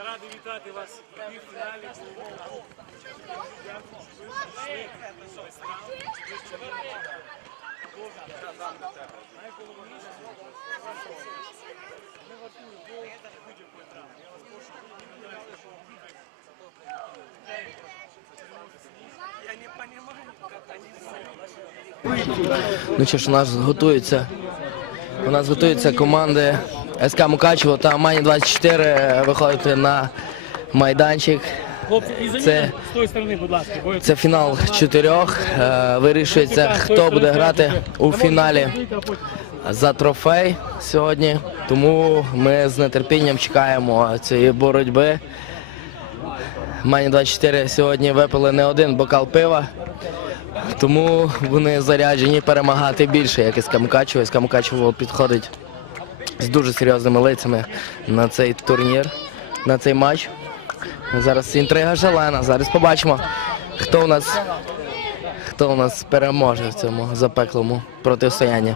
Я радий вітати вас в півфіналі головного Ну що ж, у нас готуються. У нас готуються команди СК Мукачево та Мані 24 виходити на майданчик. Це-. Це фінал чотирьох. Е, Вирішується, хто буде грати у фіналі за трофей сьогодні. Тому ми з нетерпінням чекаємо цієї боротьби. Мані 24 сьогодні випили не один бокал пива. Тому вони заряджені перемагати більше, як СК Мукачево. СК Мукачево підходить з дуже серйозними лицями на цей турнір, на цей матч. Зараз інтрига шалена. Зараз побачимо, хто у нас, хто у нас переможе в цьому запеклому протистоянні.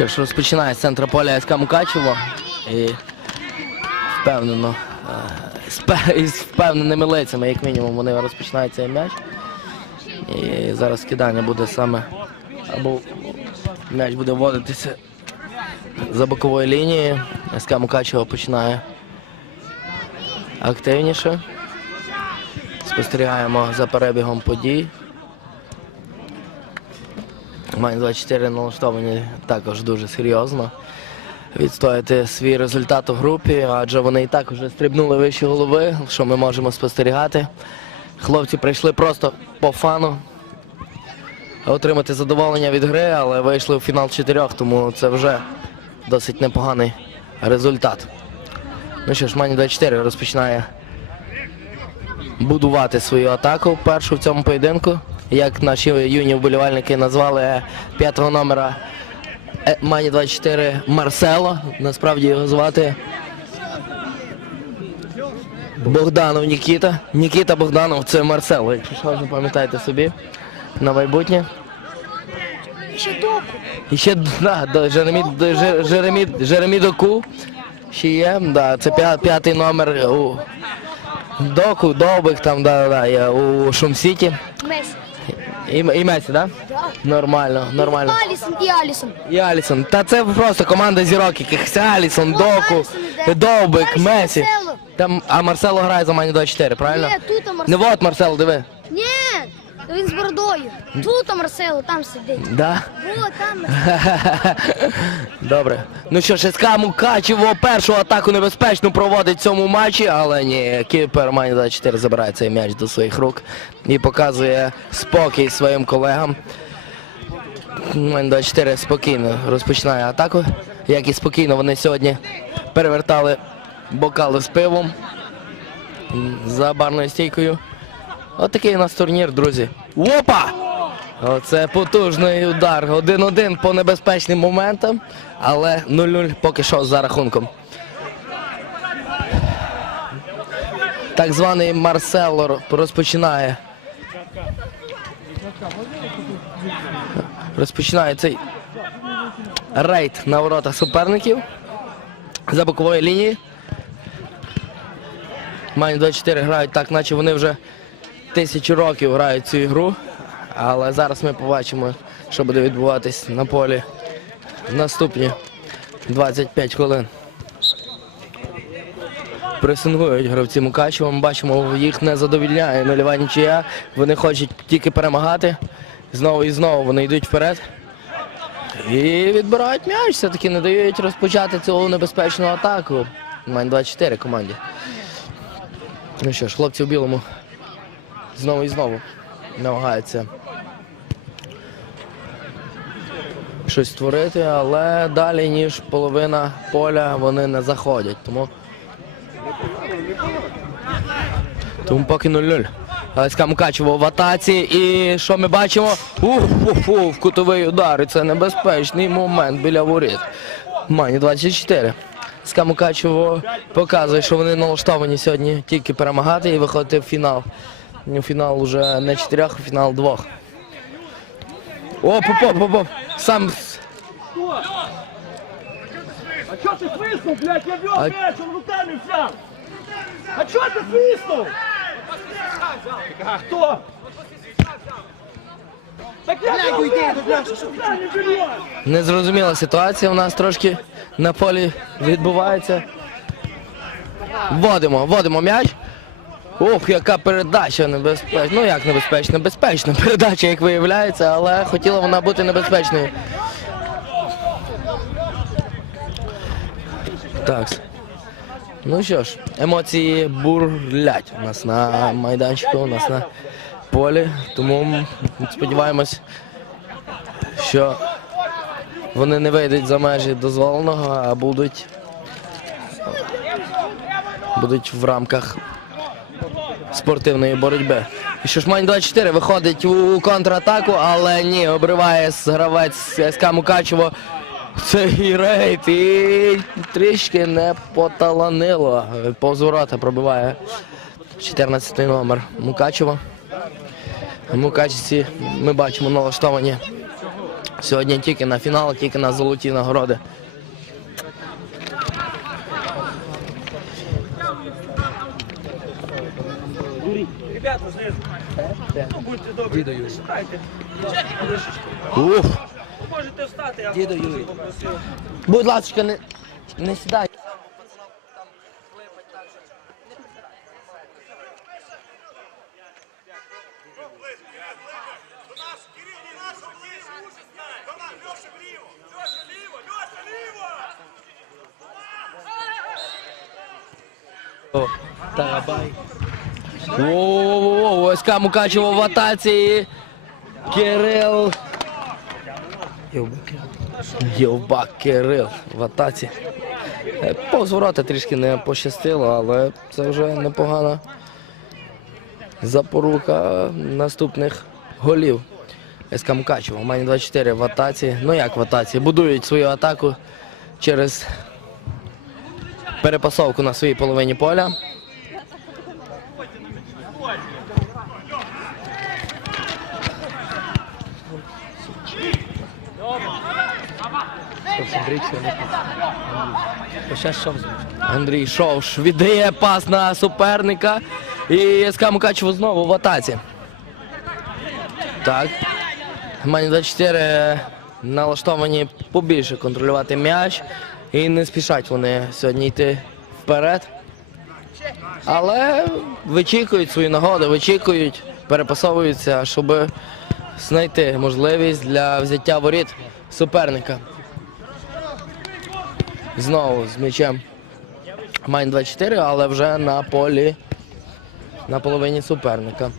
Що ж, розпочинає з центра поля СК Мукачево і впевнено, е, з впевненими лицями, як мінімум, вони розпочинають цей м'яч. І зараз кидання буде саме або м'яч буде вводитися за боковою лінією. СК Мукачево починає активніше. Спостерігаємо за перебігом подій. Майн 24 налаштовані також дуже серйозно відстояти свій результат у групі, адже вони і так вже стрибнули вище голови, що ми можемо спостерігати. Хлопці прийшли просто по фану отримати задоволення від гри, але вийшли у фінал чотирьох, тому це вже досить непоганий результат. Ну що ж, Мані 24 розпочинає будувати свою атаку першу в цьому поєдинку. Як наші юні вболівальники назвали п'ятого номера е, Мані 24 Марсело. Насправді його звати Богданов Нікіта. Нікіта Богданов це Марсело, якщо що, запам'ятайте собі на майбутнє. Ще доку. І ще да, да, Жеремі, Жер- Жеремі, Жеремі Доку ще є. Да, це п'я- п'ятий номер у Доку, Довбик там, да, да, є у Шум-Сіті. Месі. І, і Месі, так? Да. Нормально, нормально. Алісон і Алісон. І Алісон. Та це просто команда зірок, якихось Алісон, Доку, Алісон. Довбик, Месі. Там, а Марсело грає за Мані 24, правильно? Ні, тут Не Марсело. вот Марсело, диви. Він з бородою. Тут Марсело, там сидить. Да? О, там. Добре. Ну що ж, СК Мукачево першу атаку небезпечно проводить в цьому матчі, але ні, кіпер Мані 24 забирає цей м'яч до своїх рук і показує спокій своїм колегам. Мані 24 спокійно розпочинає атаку. Як і спокійно вони сьогодні перевертали бокали з пивом за барною стійкою. От такий у нас турнір, друзі. Опа! Оце потужний удар. 1-1 по небезпечним моментам, але 0-0 поки що за рахунком. Так званий Марсело розпочинає. Розпочинає цей рейд на воротах суперників за бокової лінії. Мані 24 грають так, наче вони вже тисячу років грають цю ігру. Але зараз ми побачимо, що буде відбуватись на полі в наступні 25 хвилин. Пресингують гравці Мукачева. Ми бачимо, їх не задовільняє нульова нічия. Вони хочуть тільки перемагати. Знову і знову вони йдуть вперед. І відбирають м'яч, все-таки не дають розпочати цю небезпечну атаку. Мань 24 команді. Ну що ж, хлопці в білому знову і знову намагаються щось створити, але далі, ніж половина поля, вони не заходять. Тому, тому поки 0-0. Галицька Мукачево в атаці. І що ми бачимо? В кутовий удар. І це небезпечний момент біля воріт. Мані 24. СКА Мукачево показує, що вони налаштовані сьогодні тільки перемагати і виходити в фінал. У фінал уже не чотирьох, а фінал двох. О, поп, поп, поп. Сам А чого ти свиснув, блядь? Я вів А- м'яч, он руками взяв. А чого ти свиснув? Хто? Так я блядь, уйди, незрозуміла ситуація у нас трошки на полі відбувається. Вводимо, вводимо м'яч. Ох, яка передача небезпечна. Ну як небезпечна? Безпечна передача, як виявляється, але хотіла вона бути небезпечною. Так. Ну що ж, емоції бурлять у нас на майданчику, у нас на полі. Тому сподіваємось, що вони не вийдуть за межі дозволеного, а будуть, будуть в рамках спортивної боротьби. І що ж Мань 24 виходить у контратаку, але ні, обриває гравець СК Мукачево. Цей рейд і трішки не поталанило. Повз ворота пробиває 14-й номер Мукачева. Мукачівці ми бачимо налаштовані сьогодні тільки на фінал, тільки на золоті нагороди. Будьте добрі, шукайте. Уф. Можете встати, я Юрій. попросив. Будь ласка, не, не сідай. О, Тарабай. ОСК Мукачево в атаці. Кирил. Євбак Кирил в атаці. Е, трішки не пощастило, але це вже непогана запорука наступних голів. СК Мукачево. Мані 24 в атаці. Ну як в атаці? Будують свою атаку через перепасовку на своїй половині поля. Андрій Шовш віддає пас на суперника. І СК Мукачево знову в атаці. Так. Мані 24 налаштовані побільше контролювати м'яч. І не спішать вони сьогодні йти вперед. Але вичікують свою нагоду, вичікують, перепасовуються, щоб знайти можливість для взяття воріт суперника. Знову з м'ячем Майн 24, але вже на полі на половині суперника.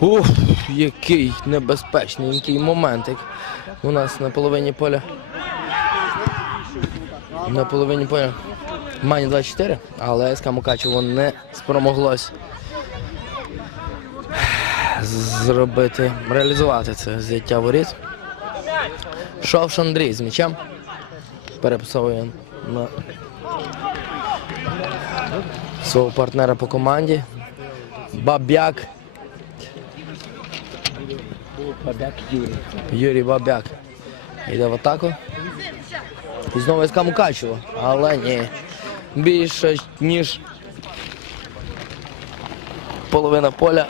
Ух, який небезпечненький моментик у нас на половині поля. На половині поля. Мані 24, але СК Мукачево не спромоглось зробити, реалізувати це взяття воріт. Шовш Андрій з м'ячем. Переписовує на свого партнера по команді. Бабяк. Юрій Бабяк йде в атаку. І знову СК Мукачево, але ні. Більше ніж половина поля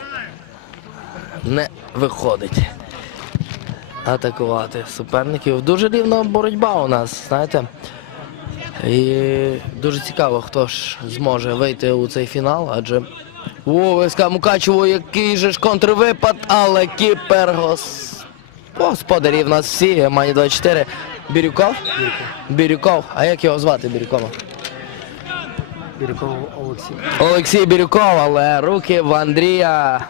не виходить. атакувати суперників. Дуже рівна боротьба у нас, знаєте. І дуже цікаво, хто ж зможе вийти у цей фінал, адже у ВСК Мукачево, який же ж контрвипад, але кіпер гос... господарів нас всі, Мані 24. Бірюков? Бірюков. А як його звати Бірюкова? Бірюков Олексій. Олексій Бірюков, але руки в Андрія.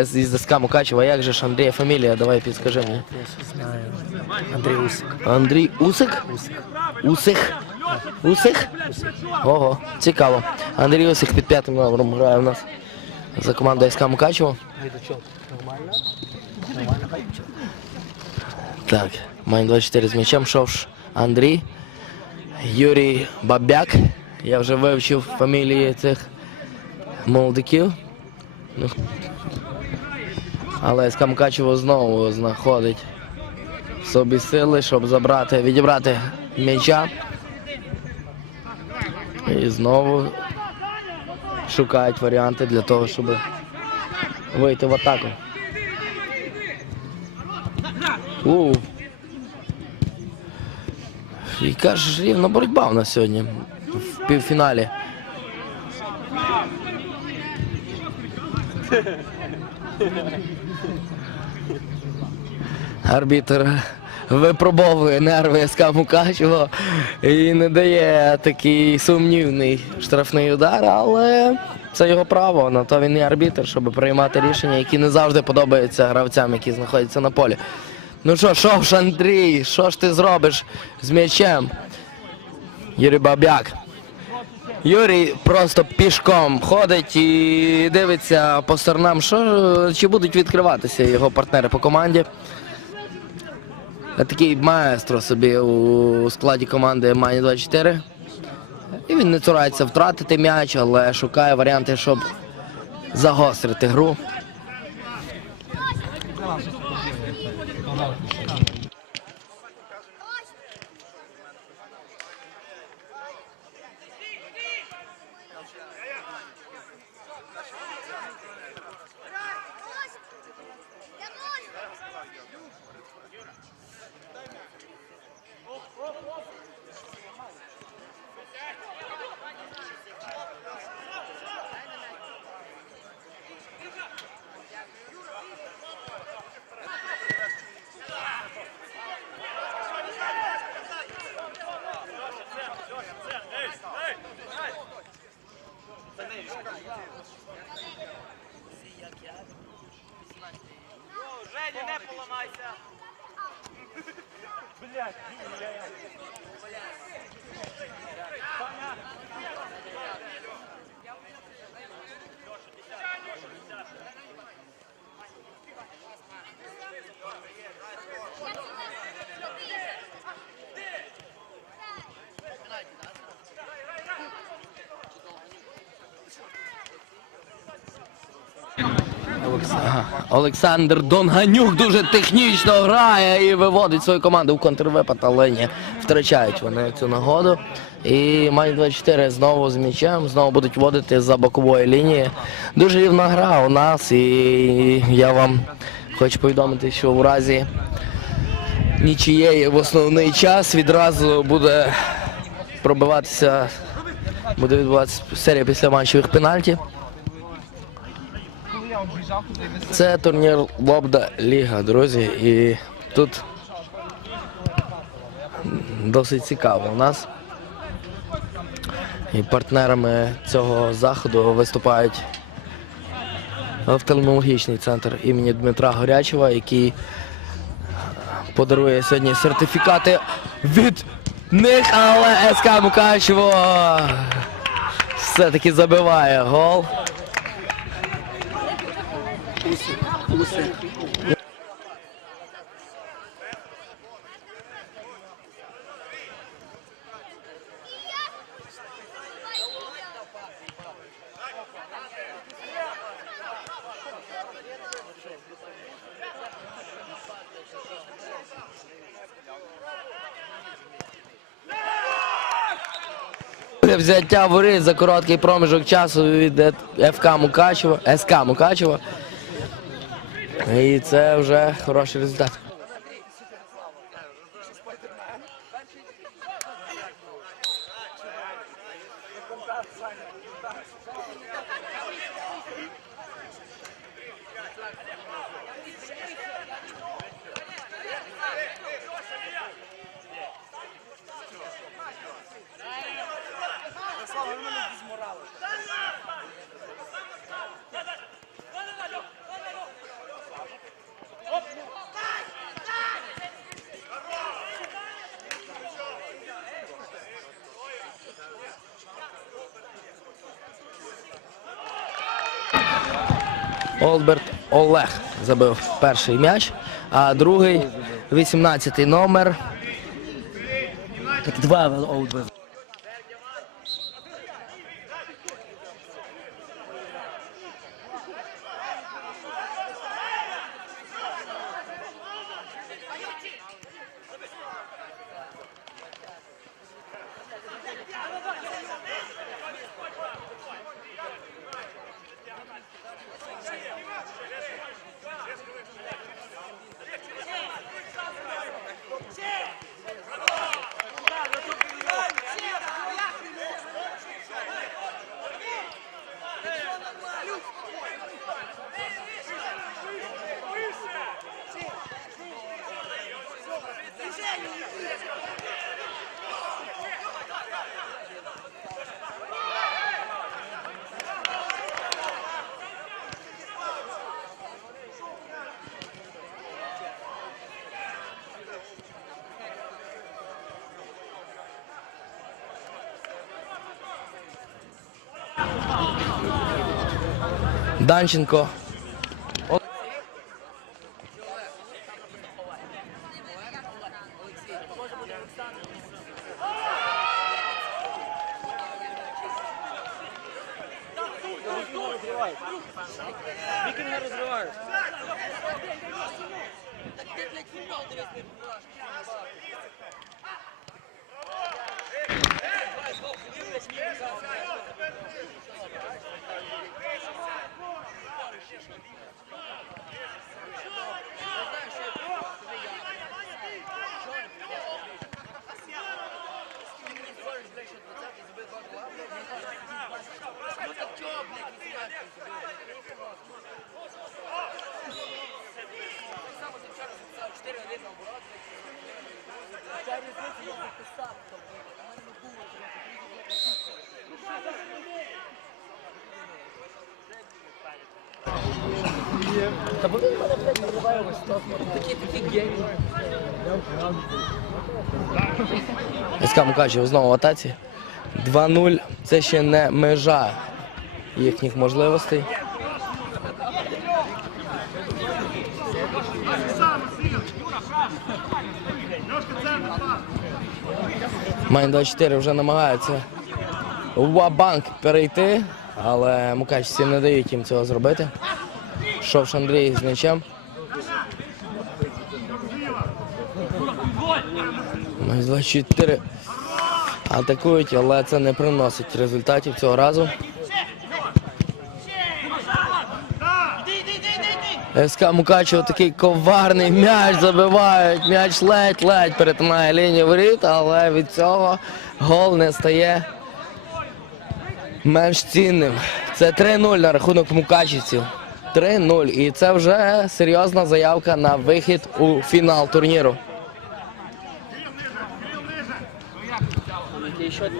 Із СК Мукачева. Як же ж Андрія фамілія? Давай підскажи мені. Я знаю. Андрій Усик. Андрій Усик? Усик. Усик? Усик? Ого, цікаво. Андрій Усик під п'ятим номером грає у нас за командою СК Мукачево. Так, Майн 24 з м'ячем, Шовш Андрій, Юрій Бабяк. Я вже вивчив фамілії цих молодиків. Ну, Але СК Мукачево знову знаходить собі сили, щоб забрати, відібрати м'яча. І знову шукають варіанти для того, щоб вийти в атаку. У. Яка ж рівна боротьба у нас сьогодні в півфіналі. Арбітр випробовує нерви СК Мукачево і не дає такий сумнівний штрафний удар, але це його право. На то він і арбітр, щоб приймати рішення, які не завжди подобаються гравцям, які знаходяться на полі. Ну що, що ж, Андрій, що ж ти зробиш з м'ячем? Юрій Бабяк. Юрій просто пішком ходить і дивиться по сторонам, що, чи будуть відкриватися його партнери по команді. Такий маестро собі у складі команди Мані 24. І він не цурається втратити м'яч, але шукає варіанти, щоб загострити гру. Олександр Донганюк дуже технічно грає і виводить свою команду в контрвипад, але ні, втрачають вони цю нагоду. І Май 24 знову з м'ячем, знову будуть вводити за бокової лінії. Дуже рівна гра у нас, і я вам хочу повідомити, що в разі нічієї в основний час відразу буде пробиватися, буде відбуватися серія після матчових пенальтів. Це турнір Лобда Ліга, друзі, і тут досить цікаво у нас. І партнерами цього заходу виступають офтальмологічний центр імені Дмитра Горячева, який подарує сьогодні сертифікати від них, але СК Мукачево все-таки забиває гол. Взяття воріт за короткий проміжок часу від Е- ФК Мукачева, СК Мукачева. І це вже хороший результат. Олберт Олег забив перший м'яч, а другий 18-й номер Так два Олдберг. Данченко. СК Мукачево знову в атаці. 2-0 це ще не межа їхніх можливостей. Майн 24 вже намагається Вабанк перейти, але мукачці не дають їм цього зробити. Шовш Андрій з м'ячем. Майн 24 атакують, але це не приносить результатів цього разу. СК Мукачево такий коварний м'яч забивають. М'яч ледь-ледь перетинає лінію воріт, але від цього гол не стає менш цінним. Це 3-0 на рахунок мукачівців. 3-0. І це вже серйозна заявка на вихід у фінал турніру. Еще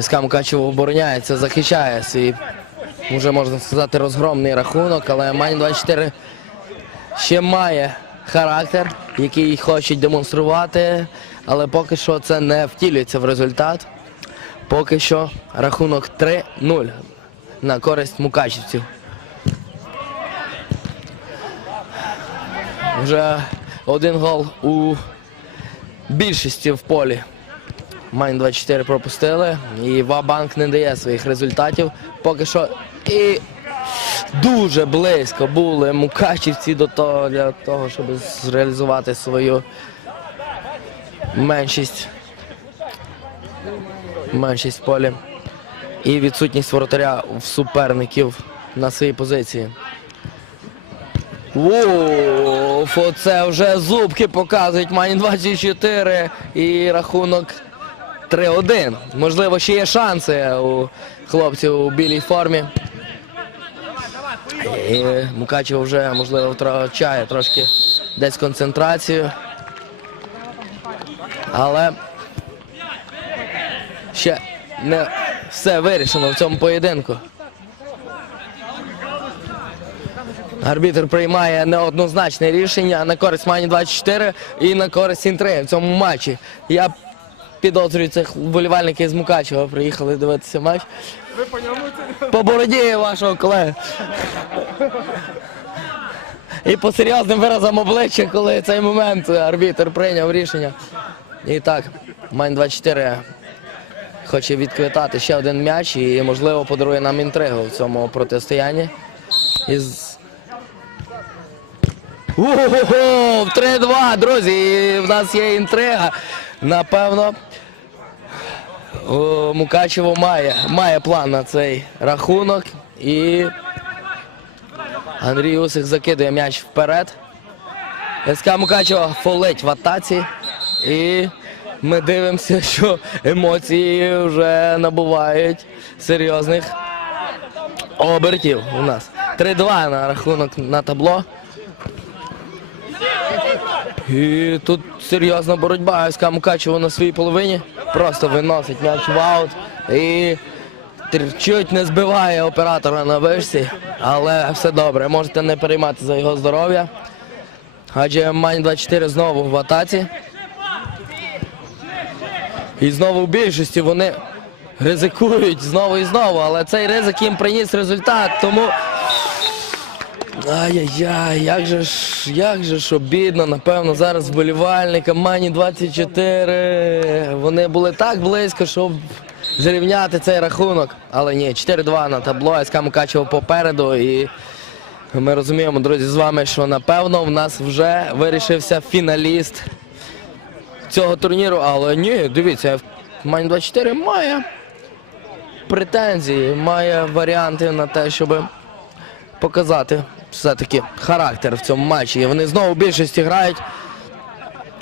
СК Мукачево обороняється, захищає свій, вже можна сказати, розгромний рахунок, але Мань 24 ще має характер, який хочуть демонструвати, але поки що це не втілюється в результат. Поки що рахунок 3-0 на користь мукачівців. Вже один гол у більшості в полі. Майн 24 пропустили. І Вабанк не дає своїх результатів. Поки що і дуже близько були мукачівці до того для того, щоб зреалізувати свою меншість. Меншість в полі. І відсутність воротаря в суперників на своїй позиції. Уф, оце вже зубки показують. Мані 24 і рахунок 3-1. Можливо, ще є шанси у хлопців у білій формі. І Мукачев вже, можливо, втрачає трошки десь концентрацію. Але ще не все вирішено в цьому поєдинку. Арбітр приймає неоднозначне рішення на користь Мані 24 і на користь Інтри в цьому матчі. Я підозрюю цих вболівальників з Мукачева приїхали дивитися матч. По бороді вашого колеги. І по серйозним виразам обличчя, коли цей момент арбітр прийняв рішення. І так, Майн 24 хоче відквитати ще один м'яч і, можливо, подарує нам інтригу в цьому протистоянні. Із... Ого, 3-2, друзі, і в нас є інтрига. Напевно, Мукачево має, має план на цей рахунок. І Андрій Усик закидує м'яч вперед. СК Мукачево фолить в атаці. І ми дивимося, що емоції вже набувають серйозних обертів у нас. 3-2 на рахунок на табло. І тут серйозна боротьба. СК Мукачево на своїй половині. Просто виносить м'яч в аут. І чуть не збиває оператора на вишці. Але все добре. Можете не переймати за його здоров'я. Адже Мань 24 знову в атаці. І знову в більшості вони ризикують знову і знову, але цей ризик їм приніс результат. Тому Ай-яй-яй, як же ж, як же ж обідно, напевно, зараз вболівальникам Мані 24. Вони були так близько, щоб зрівняти цей рахунок. Але ні, 4-2 на табло, СК Мукачево попереду. І ми розуміємо, друзі, з вами, що напевно в нас вже вирішився фіналіст цього турніру. Але ні, дивіться, Мані 24 має претензії, має варіанти на те, щоб показати все-таки характер в цьому матчі. І вони знову в більшості грають.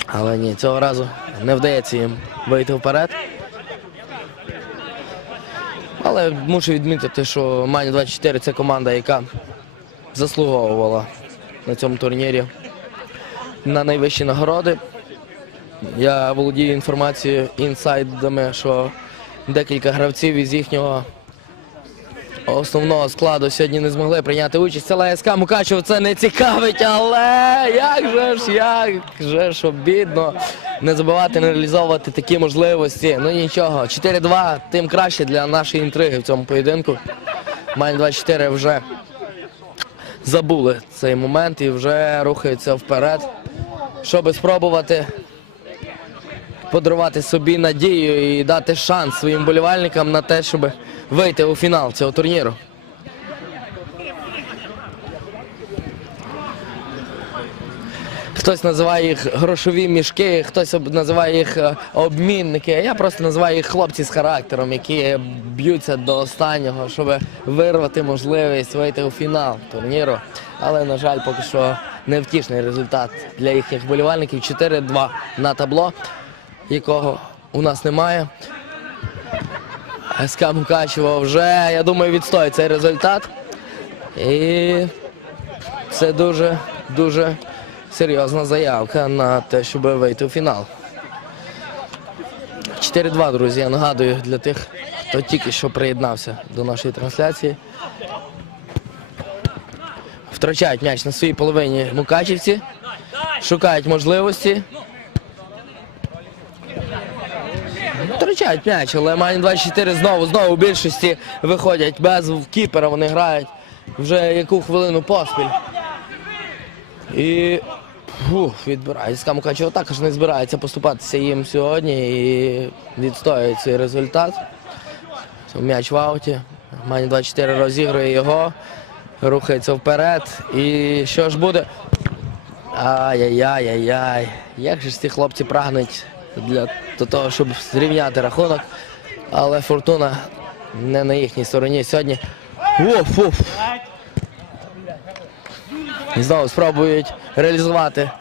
Але ні, цього разу не вдається їм вийти вперед. Але мушу відмітити, що Мані 24 це команда, яка заслуговувала на цьому турнірі на найвищі нагороди. Я володію інформацією інсайдами, що декілька гравців із їхнього основного складу сьогодні не змогли прийняти участь. Але СК Мукачево це не цікавить, але як же ж, як же ж обідно не забувати не реалізовувати такі можливості. Ну нічого, 4-2, тим краще для нашої інтриги в цьому поєдинку. Майн 24 вже забули цей момент і вже рухаються вперед, щоб спробувати подарувати собі надію і дати шанс своїм болівальникам на те, щоб вийти у фінал цього турніру. Хтось називає їх грошові мішки, хтось називає їх е, обмінники. Я просто називаю їх хлопці з характером, які б'ються до останнього, щоб вирвати можливість вийти у фінал турніру. Але, на жаль, поки що невтішний результат для їхніх болівальників. 4-2 на табло, якого у нас немає. СК Мукачево вже, я думаю, відстоїть цей результат. І це дуже, дуже серйозна заявка на те, щоб вийти у фінал. 4-2, друзі, я нагадую для тих, хто тільки що приєднався до нашої трансляції. Втрачають м'яч на своїй половині мукачівці, шукають можливості. Втрачають м'яч, але Мані 24 знову, знову в більшості виходять без кіпера, вони грають вже яку хвилину поспіль. І фух, відбирають. СК Мукачево також не збирається поступатися їм сьогодні і відстоює цей результат. М'яч в ауті. Мані 24 розігрує його, рухається вперед. І що ж буде? Ай-яй-яй-яй-яй. Як же ж ці хлопці прагнуть для того, щоб зрівняти рахунок. Але фортуна не на їхній стороні сьогодні. Оф, оф. І знову спробують реалізувати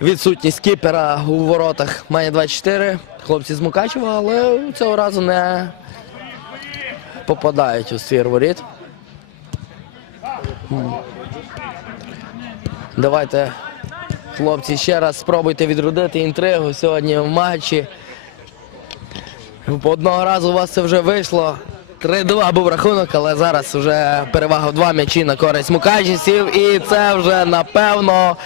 відсутність кіпера у воротах. Має 24. Хлопці з Мукачева, але цього разу не попадають у ствір воріт. Давайте, хлопці, ще раз спробуйте відродити інтригу сьогодні в матчі. Одного разу у вас це вже вийшло. 3-2 був рахунок, але зараз вже перевага в два м'ячі на користь мукачівців. І це вже напевно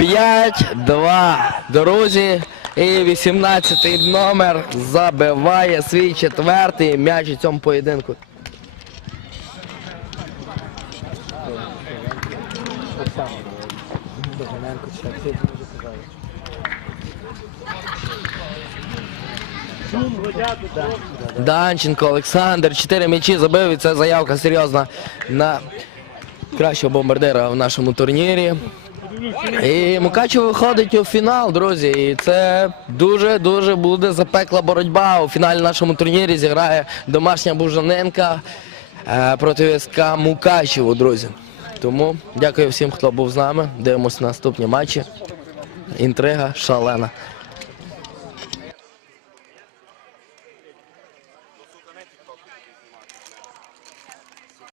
5-2. Друзі. І 18-й номер забиває свій четвертий м'яч у цьому поєдинку. Данченко, Олександр, чотири м'ячі забив і це заявка серйозна на кращого бомбардира в нашому турнірі. І Мукачево виходить у фінал, друзі. І це дуже-дуже буде запекла боротьба. У фіналі нашому турнірі зіграє домашня Бужаненка е, проти СК Мукачево, друзі. Тому дякую всім, хто був з нами. Дивимося наступні матчі. Інтрига шалена.